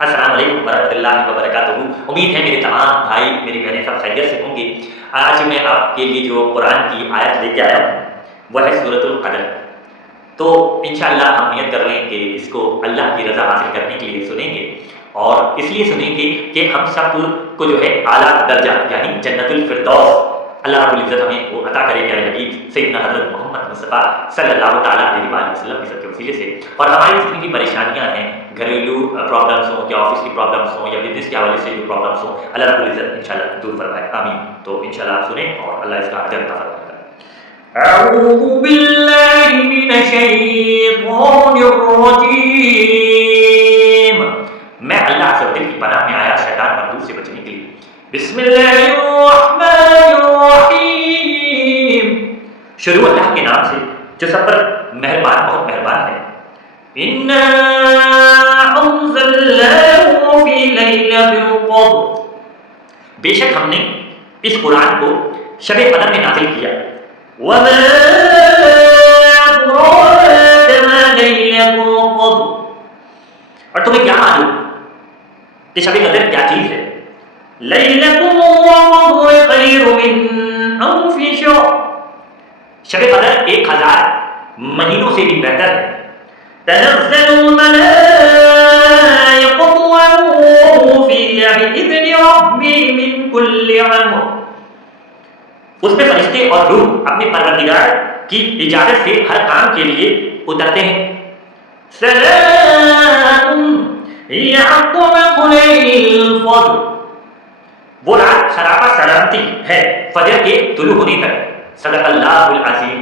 السلام علیکم ورحمۃ اللہ وبرکاتہ۔ امید ہے میرے تمام بھائی میری بہنیں سب خیریت سے ہوں گے۔ آج میں آپ کے لیے جو قرآن کی آیت لے کے آیا ہوں وہ ہے سورۃ القدر۔ تو انشاءاللہ ہم نیت کر رہے ہیں کہ اس کو اللہ کی رضا حاصل کرنے کے لیے سنیں گے، اور اس لیے سنیں گے کہ ہم سب کو جو ہے اعلیٰ درجہ یعنی جنت الفردوس اللہ رب العزت ہمیں وہ عطا کرے پیارے حبیب سیدنا حضرت محمد مصطفیٰ صلی اللہ تعالیٰ علیہ وآلہ وسلم کی سب کے وسیلے سے، اور ہماری جتنی بھی پریشانیاں ہیں، گھریلو پرابلمس ہوں یا آفس کی پرابلمس ہوں یا بزنس کے حوالے سے جو پرابلمس ہوں، اللہ رب العزت انشاءاللہ دور فرمائے، آمین۔ تو انشاءاللہ آپ سنیں اور اللہ اس کا اجر عطا فرمائے گا۔ اعوذ باللہ من الشیطان الرجیم، میں اللہ سے کی پناہ میں آیا شیطان مردود سے بچنے کے لیے۔ بسم اللہ الرحمن الرحیم، شروع اللہ کے نام سے جو سب پر مہربان بہت مہربان ہے۔ اِنَّا أَنزَلْنَاهُ فِي لَيْلَةِ الْقَدْرِ، بے شک ہم نے اس قرآن کو شب قدر میں نازل کیا۔ وَمَا أَدْرَاكَ مَا لَيْلَةُ الْقَدْرِ، اور تمہیں کیا معلوم کہ شب قدر کیا چیز ہے؟ لَيْلَةُ الْقَدْرِ خَيْرٌ مِّنْ أَلْفِ شَهْرٍ، شب قدر 1000 مہینوں سے بھی بہتر ہے۔ تنزل الملائکۃ والروح فیہا بإذن ربہم من کل امر، اس میں فرشتے اور روح اپنے پروردگار کی اجازت سے ہر کام کے لیے اترتے ہیں۔ سلام ہی حتی مطلع الفجر، وہ رات سراپا سلامتی ہے فجر کے طلوع ہونے تک۔ صدق اللہ العظیم۔